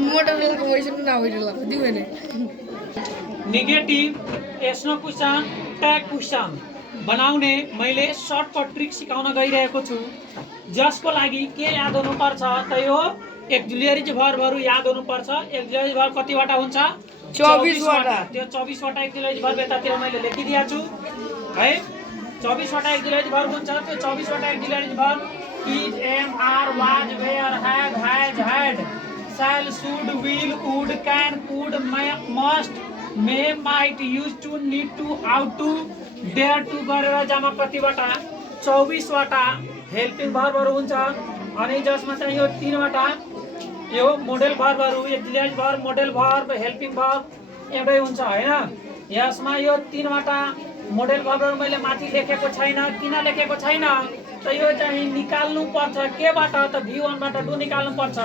मोटरसाइकलको वैसे पनि नआइरहला दिउने negative यस्नो question tag question बनाउने मैले सर्टकट ट्रिक सिकाउन गइरहेको छु जसको लागि के याद हुनुपर्छ त यो एक्जिलियरी भर्बहरू याद हुनुपर्छ। एक्जिलियरी भर्ब कतिवटा हुन्छ 24 वटा त्यो 24 वटा एक्जिलियरी भर्ब यतातिर मैले लेखिदिएको छु है 24 वटा एक्जिलियरी भर्ब हुन्छ। त्यो 24 वटा auxiliary verb is am are was were have has had shall should will would can could must may might used to need to ought to dare to गरेर जम्मा कतिवटा 24 वटा हेल्पिङ भर्बहरू हुन्छ। अनि जसमा चाहिँ यो 3 वटा यो मोडेल भर्बहरू auxiliary verb model verb helping verb एउटै हुन्छ हैन। यसमा यो 3 वटा मोडेल भर्बहरू मैले माथि लेखेको छैन। किन लेखेको छैन त यो चाहिँ निकाल्नु पर्छ केबाट त v1 बाट डु निकाल्नु पर्छ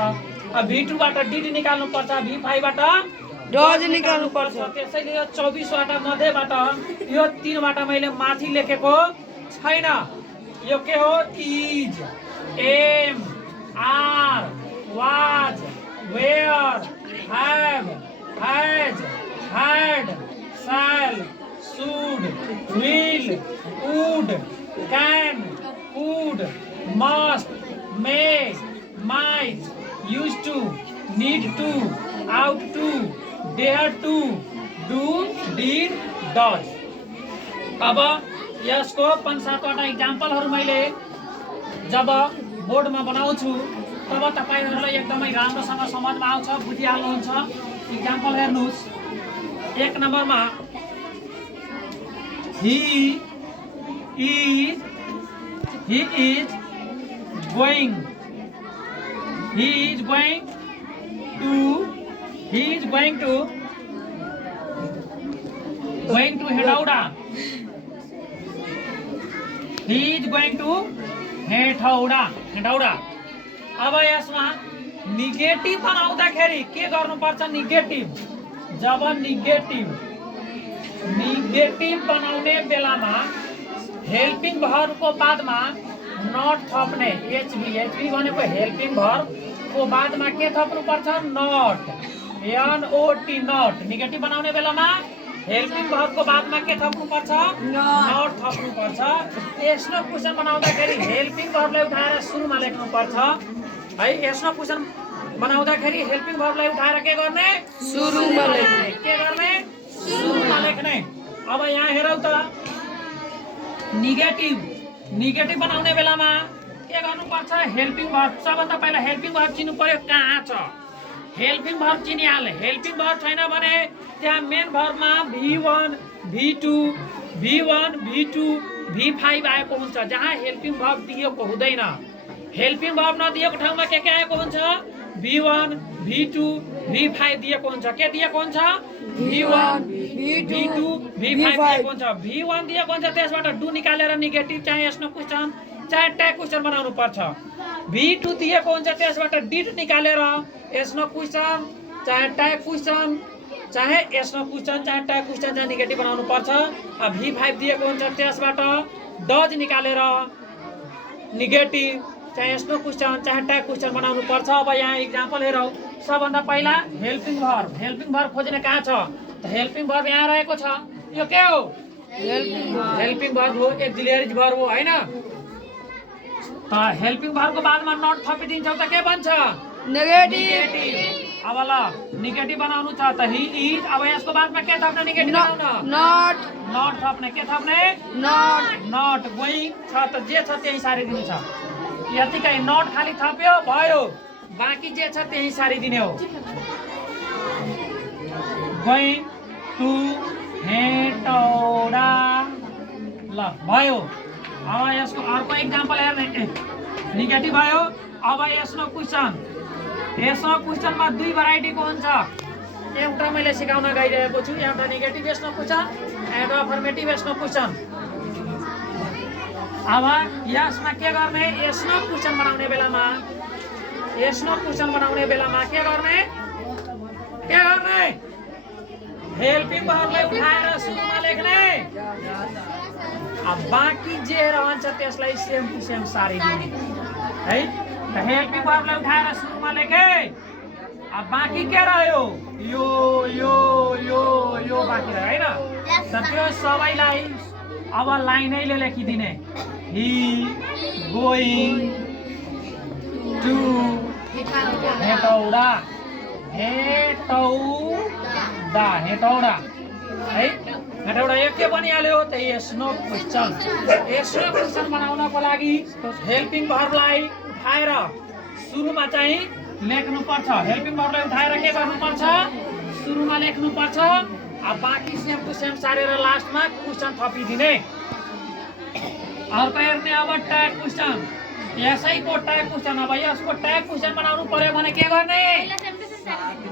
v2 बाट डिड निकाल्नु पर्छ v5 बाट डज निकाल्नु पर्छ। त्यसैले यो 24 वटा मध्येबाट यो 3 वटा मैले माथि लेखेको छैन। यो के हो is am are was were have has had shall should will would can could must may might used to need to ought to dare to do did does। अब यसको 5-7 वटा इक्जाम्पलहरू मैले जब बोर्डमा बनाउँछु तब तपाईहरुलाई एकदमै राम्रोसँग समझमा आउँछ बुझिहाल्नुहुन्छ। इक्जाम्पल हेर्नुस् 1 नम्बरमा he is going to Hetauda। He is going to Hetauda। अब यसमा नेगेटिभ बनाउँदाखेरि के गर्नुपर्छ नेगेटिभ जब नेगेटिभ बनाउने बेलामा हेल्पिङ भर्बको बादमा नट थप्ने एचबी भनेको हेल्पिङ भर्बको बादमा के थप्नु पर्छ नट एनओटी नट। नेगेटिभ बनाउने बेलामा हेल्पिङ भर्बको बादमा के थप्नु पर्छ नट थप्नु पर्छ। यस्तो क्वेशन बनाउँदाखेरि हेल्पिङ भर्बलाई उठाएर सुरुमा लेख्नु पर्छ है। यस्तो क्वेशन बनाउँदाखेरि हेल्पिङ भर्बलाई उठाएर के गर्ने सुरुमा लेख्ने सुरुमा लेख्ने। अब यहाँ हेरौ त नेगेटिभ बनाउने बेलामा के गर्नुपर्छ हेल्पिङ भर्ब सबभन्दा पहिला हेल्पिङ भर्ब चिन्नु पर्यो कहाँ छ। हेल्पिङ भर्ब चिनिहाल्ने हेल्पिङ भर्ब छैन भने त्यहाँ मेन भर्बमा v1 v2 v5 आएको हुन्छ जहाँ हेल्पिङ भर्ब दिएको हुँदैन। हेल्पिङ भर्ब नदिएको ठाउँमा के आएको हुन्छ v1 v2 v5 दिएको हुन्छ। के दिएको हुन्छ v1 v2 v5 दिएको हुन्छ। v1 दिएको हुन्छ त्यसबाट डु निकालेर नेगेटिभ चाहे यस्तो क्वेशन चाहे ट्याग क्वेशन बनाउनु पर्छ। v2 दिएको हुन्छ त्यसबाट डिड निकालेर यस्तो क्वेशन चाहे ट्याग क्वेशन चाहे यस्तो क्वेशन चाहे ट्याग क्वेशन चाहे नेगेटिभ बनाउनु पर्छ। v5 दिएको हुन्छ त्यसबाट डज निकालेर नेगेटिभ चाहे यस्तो क्वेशन चाहे ट्याग क्वेशन बनाउनु पर्छ। अब यहाँ इक्जाम्पल हेरौ सबभन्दा पहिला हेल्पिङ भर्ब खोज्ने कहाँ छ त हेल्पिङ भर्ब यहाँ रहेको छ। यो के हो हेल्पिङ भर्ब हो एक्जिलियरी भर्ब हो हैन। त हेल्पिङ भर्बको बादमा नट थपिदिन्छौ त के बन्छ नेगेटिभ। अब ल नेगेटिभ बनाउनु छ त ही इज अब यसको बादमा के थप्ने नेगेटिभ बनाउन नट थप्ने के थप्ने नट गोइङ छ त जे छ त्यही सारिदिनु छ। यतिकै नट खाली थप्यो भयो बाँकी जे छ त्यही सारिदिने हो। गोइङ टु हेटौडा ल भयो। अब यसको अर्को इक्जाम्पल हेर्ने नेगेटिभ भयो। अब यसको क्वेशनमा 2 भेराइटीको हुन्छ। एउटा मैले सिकाउन गइरहेको छु एउटा नेगेटिभ यसको क्वेशन एउटा अफर्मेटिभ यसको क्वेशन। अब यसमा के गर्ने यसको क्वेशन बनाउने बेलामा के गर्ने हेल्पिङ भर्बलाई उठाएर सुरुमा लेख्ने। अब बाँकी जे रहन्छ त्यसलाई सेम टु सेम सारिदिने है। हेल्पिङ भर्बलाई उठाएर सुरुमा लेखे अब बाँकी के रह्यो यो यो यो यो बाँकी रह्यो हैन त त्यो सबैलाई अब लाइनैले लेखिदिने ही गोइङ टु हेटौडा हेटौडा हेटौडा है हेटौडा एक के बनिहाल्यो त यसनो क्वेसन यसनो क्वेसन बनाउनको लागि हेल्पिङ भर्बलाई उठाएर सुरुमा चाहिँ लेख्नु पर्छ हेल्पिङ भर्बलाई उठाएर के गर्नु पर्छ सुरुमा लेख्नु पर्छ अब बाँकी सेम टु सेम सारेर लास्टमा क्वेसन थपिदिने अर्को हेर्ने अब ट्याग क्वेसन यसैको ट्याग क्वेसन अब यसको ट्याग क्वेसन बनाउनु पर्यो भने के गर्ने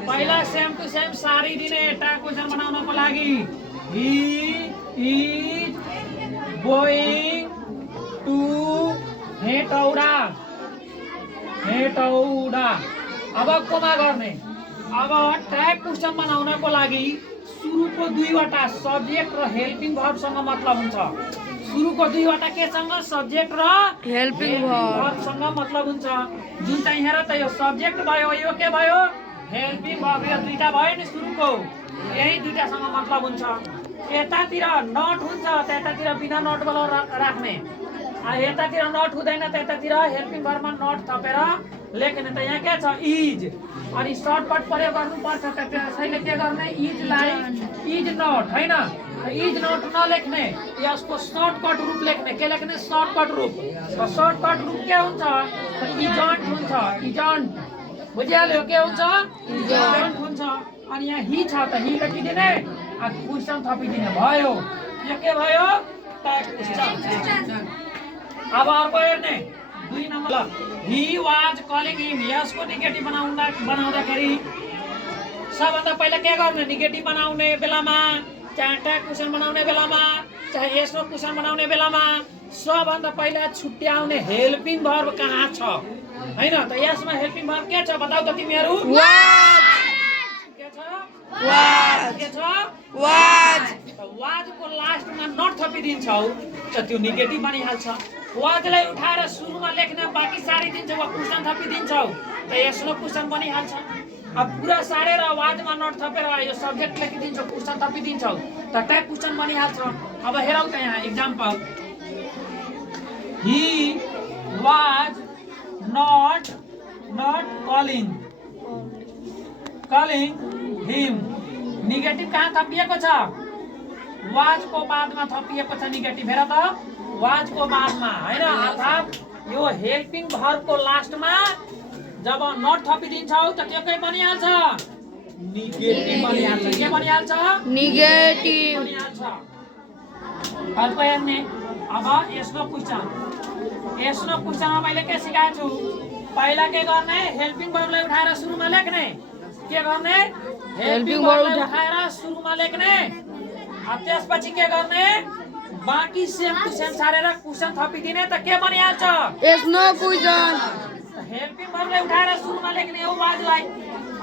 पहिला सेम टु सेम सारिदिने ट्याग क्वेसन बनाउनको लागि he is going to Hetauda Hetauda अब कोमा गर्ने अब ट्याग क्वेसन बनाउनको लागि सुरुको दुईवटा सब्जेक्ट र हेल्पिङ भर्बसँग मतलब हुन्छ सुरुको दुईवटा केसँग सब्जेक्ट र हेल्पिङ भर्बसँग मतलब हुन्छ जुन चाहिँ हेर त यो सब्जेक्ट भयो यो के भयो हेल्पिङ भर्ब यो दुईटा भयो नि सुरुको यही दुईटासँग मतलब हुन्छ यतातिर नट हुन्छ त्यतातिर बिना नट राख्ने यतातिर नट हुँदैन त्यतातिर हेल्पिङ भर्बमा नट थपेर लेख्ने त यहाँ के छ इज अनि सर्टकट प्रयोग गर्नुपर्छ त्यसैले के गर्ने इजलाई इज नट हैन इज नट नलेख्ने यसको सर्टकट रूप लेख्ने के लेख्ने सर्टकट रूप त सर्टकट रूप के हुन्छ इजन्ट हुन्छ इजन्ट बुझिहाल्यो के हुन्छ इजन्ट हुन्छ अनि यहाँ हि छ त हि लेखिदिने क्वेसन थपिदिने भयो यो के भयो ट्याग क्वेसन अब अर्को हेर्ने 2 नम्बर ही वाज कलिङ हिम यसको नेगेटिभ बनाउँदाखेरि सबभन्दा पहिला के गर्ने नेगेटिभ बनाउने बेलामा चाहे ट्याग क्वेसन बनाउने बेलामा चाहे यसको क्वेसन बनाउने बेलामा सबभन्दा पहिला छुट्याउने हेल्पिङ भर्ब कहाँ छ हैन त यसमा हेल्पिङ भर्ब के छ बताउ त तिमीहरू के छ वाज वाजको लास्टमा नट थपिदिन्छौ त त्यो नेगेटिभ बनिहाल्छ वाजलाई उठाएर सुरुमा लेख्न बाँकी सारिदिन्छौ वा क्वेसन थपिदिन्छौ त यसको क्वेसन बनिहाल्छ अब पुरा सारेर वाजमा नट थपेर यो सब्जेक्ट लेखिदिन्छौ क्वेसन थपिदिन्छौ त ट्याग क्वेसन बनिहाल्छ अब हेरौ त यहाँ example he was not calling him negative कहाँ थपिएको छ वाजको बादमा थपिएको छ नेगेटिभ हेर त वाजको बादमा हैन अर्थात् यो हेल्पिङ भर्बको लास्टमा जब नट थपिदिन्छौ त त्यो के बनिहाल्छ नेगेटिभ बनिहाल्छ के बनिहाल्छ नेगेटिभ बनिहाल्छ अर्को हेर्ने अब यसको क्वेसनमा मैले के सिकाएको छु पहिला के गर्ने हेल्पिङ भर्बलाई उठाएर सुरुमा लेख्ने के गर्ने हेल्पिङ भर्बलाई उठाएर सुरुमा लेख्ने त्यसपछि के गर्ने बाँकी सेम टु सेम सारेर क्वेसन थपिदिने त के बनिहाल्छ यसनो क्वेसन हेल्पिङ भर्बलाई उठाएर सुरुमा लेख्ने हो वाजलाई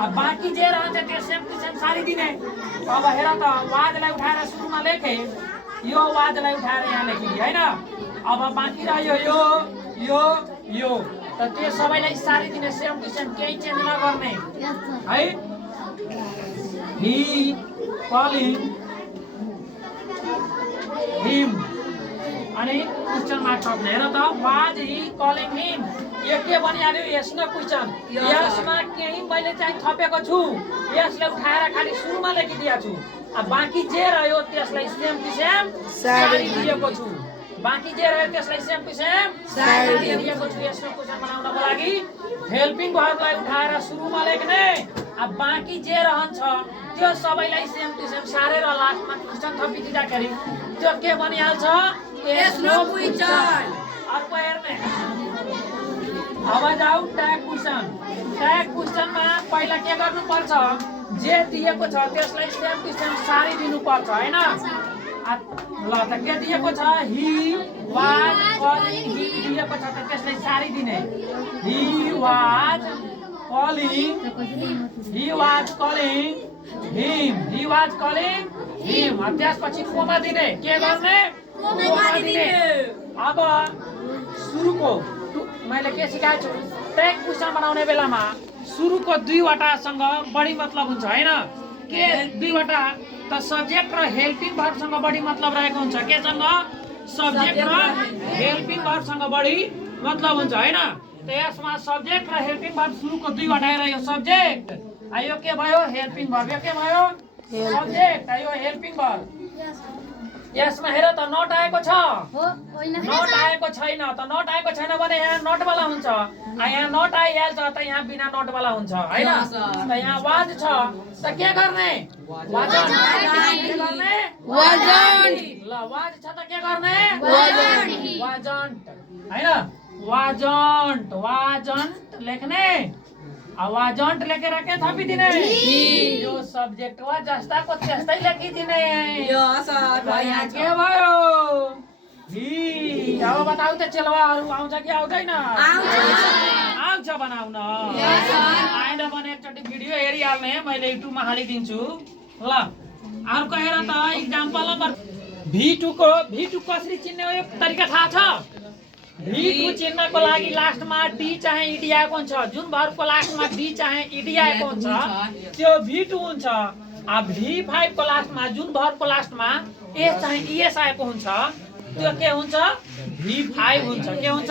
अब बाँकी जे रहन्छ त्यो सेम टु सेम सारिदिने अब हेर त वाजलाई उठाएर सुरुमा लेखे यो वाजलाई उठाएर यहाँ लेखिदिए हैन अब बाँकी रह्यो यो त त्यो सबैलाई सारिदिने सेम टु सेम केही चेन्ज नगर्ने है ही कलिङ हिम अनि क्वेसन मार्क थप्ने हेर त वाज ही कलिङ हिम यो के बनिहाल्यो यसमा क्वेसन यसमा केही मैले चाहिँ थपेको छु यसलाई उठाएर खाली सुरुमा लेखिदिएको छु अब बाँकी जे रह्यो त्यसलाई सेम टु सेम सारिदिएको छु बाँकी जे रह्यो त्यसलाई सेम टु सेम सारिदिएको छु यसको क्वेसन बनाउनको लागि हेल्पिङ भर्बलाई उठाएर सुरुमा लेख्ने अब बाँकी जे रहन्छ त्यो सबैलाई सेम टु सेम सारेर लास्टमा क्वेसन थपिदिँदाखेरि त्यो के बनिहाल्छ यसनो क्वेसन अर्को हेर्ने अब जाऊ ट्याग क्वेसनमा पहिला के गर्नुपर्छ जे दिएको छ त्यसलाई सेम टु सेम सारिदिनु पर्छ हैन ल त के दिएको छ ही वाज कलिङ हिम दिएको छ त त्यसलाई सारिदिने ही वाज कलिङ हिम त्यसपछि कोमा दिने के गर्ने कोमा दिने अब सुरुको मैले के सिकाएको छु ट्याग क्वेसन बनाउने बेलामा सुरुको दुईवटासँग बढी मतलब हुन्छ हैन के दुईवटा त सब्जेक्ट र हेल्पिङ भर्बसँग बढी मतलब रहेको हुन्छ केसँग सब्जेक्ट र हेल्पिङ भर्बसँग बढी मतलब हुन्छ हैन त यसमा सब्जेक्ट र हेल्पिङ भर्ब सुरुको दुईवटा रह्यो सब्जेक्ट आयो के भयो हेल्पिङ भर्ब यो के भयो सब्जेक्ट आयो हेल्पिङ भर्ब यसमा हेर त नट आएको छ नट आएको छैन त नट आएको छैन भने यहाँ नट वाला हुन्छ यहाँ नट आइहाल्छ त यहाँ बिना नट वाला हुन्छ हैन त यहाँ वाज छ त के गर्ने वाजन्ट के गर्ने वाजन्ट ल वाज छ त के गर्ने वाजन्ट वाजन्ट हैन वाजन्ट वाजन्ट लेख्ने वाजन्ट लेखेर के थपिदिने यो सब्जेक्ट वा जस्ताको त्यस्तै लेखिदिने यहाँ के भयो अब बताऊ त चेलवाहरू आउँछ कि आउँदैन आउँछ बनाउन आएन भने एकचोटि भिडियो हेरिहाल्ने मैले युट्युबमा हालिदिन्छु ल अर्को हेर त इक्जाम्पल नम्बर V2 कसरी चिन्ने हो यो तरिका थाहा छ V2 चिन्हको लागि लास्टमा D चाहे ED आएको हुन्छ जुन भर्बको लास्टमा D चाहे ED आएको हुन्छ त्यो V2 हुन्छ V5 को लास्टमा जुन भर्बको लास्टमा S चाहे ES आएको हुन्छ त्यो के हुन्छ V5 हुन्छ के हुन्छ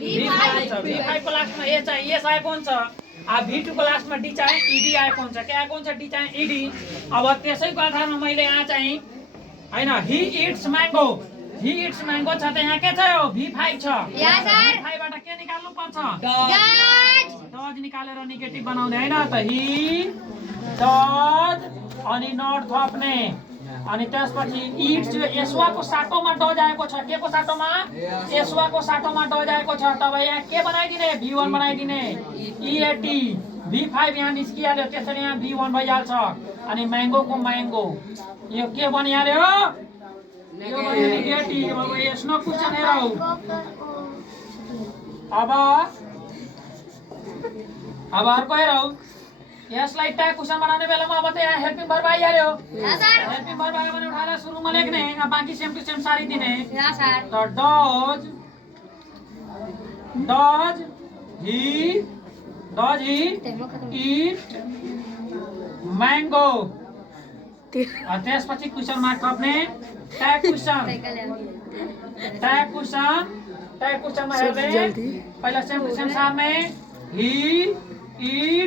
V5 हुन्छ V5 को लास्टमा S चाहे ES आएको हुन्छ V2 को लास्टमा D चाहे ED आएको हुन्छ के आएको हुन्छ D चाहे ED अब त्यसैको आधारमा मैले यहाँ चाहिँ हैन he eats mango छ त यहाँ के छ यो V5 छ V5 बाट के निकाल्नु पर्छ डज निकालेर नेगेटिभ बनाउने हैन त he डज अनि नट थप्ने अनि त्यसपछि इट्स जो एसवाको साटोमा डज आएको छ के को साटोमा एसवाको साटोमा डज आएको छ तब यहाँ के बनाइदिने V1 बनाइदिने EAT V5 यहाँ निस्किहाल्यो त्यसरी यहाँ V1 भइहाल्छ अनि म्याङ्गोको म्याङ्गो यो के बनिहाल्यो यो बन्यो नेगेटिभ अब यसमा क्वेशन हेरौ अब अर्को हेरौ यसलाई ट्याग क्वेशन बनाउने बेलामा अब त यहाँ हेल्पिङ भर्ब आइहाल्यो हेल्पिङ भर्ब आयो भने उठाएर सुरुमा लेख्ने बाँकी सेम टु सेम सारिदिने त डज ही इट म्याङ्गो त्यसपछि क्वेशन मार्क थप्ने ट्याग क्वेशनमा हेर्ने पहिला सेम टु सेम सार्ने ही इट